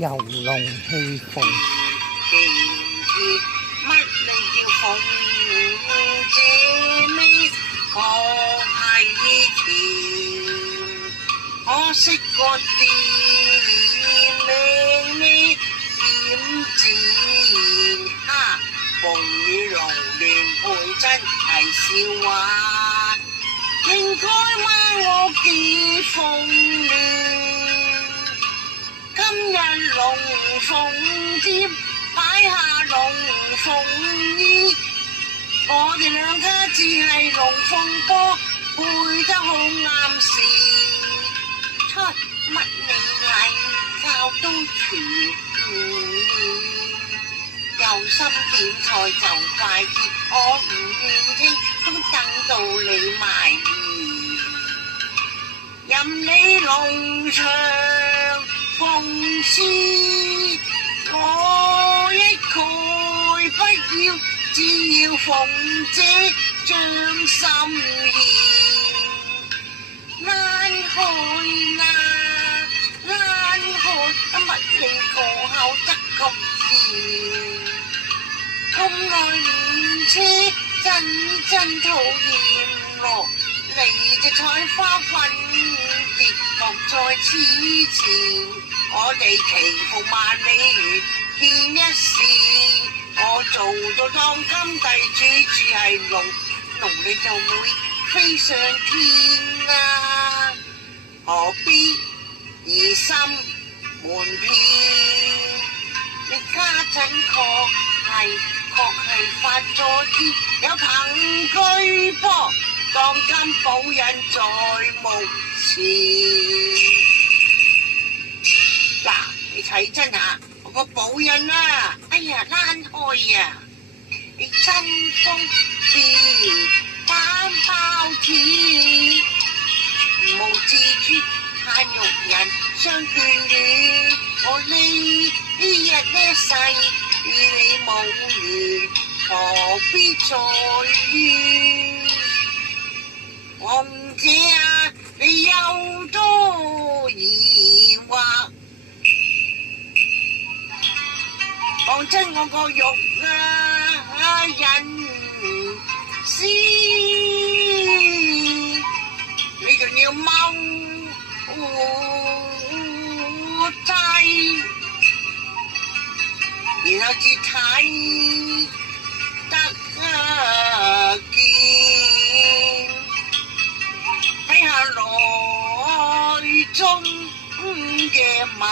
遊龍戲鳳。乜你叫鳳姐咩？我係甜，可惜個店名咩？點自然哈？鳳與龍亂配真係笑話，應該話我幾鳳亂。今日龍鳳節擺下龍鳳衣，我哋兩家只係龍鳳波，配得好啱時。出乜你禮教都全有心點菜就快啲，我唔願聽，咁等到你埋面，任你龍場鳳詩，我一概不要，只要鳳姐將心獻。爛開啦，爛開，乜你個口得咁賤？咁愛練車真討厭咯，你隻彩花粉跌落在此前，我哋祈福萬里緣見一時，我做到當今地主，住係龍你就會飛上天啊，何必疑心瞞騙？你家陣確係發咗啲有憑據噃，當今保人在目前。嗱，你睇真下我個保人啊，哎呀躝開啊，你真風便反包鐵，無自主太肉人相眷戀，我呢日呢世與你無緣，何必再怨？我唔知啊，你有多疑惑。講真，我個肉啊，人先，你仲要踎低，然後至睇得見，睇下內中嘅問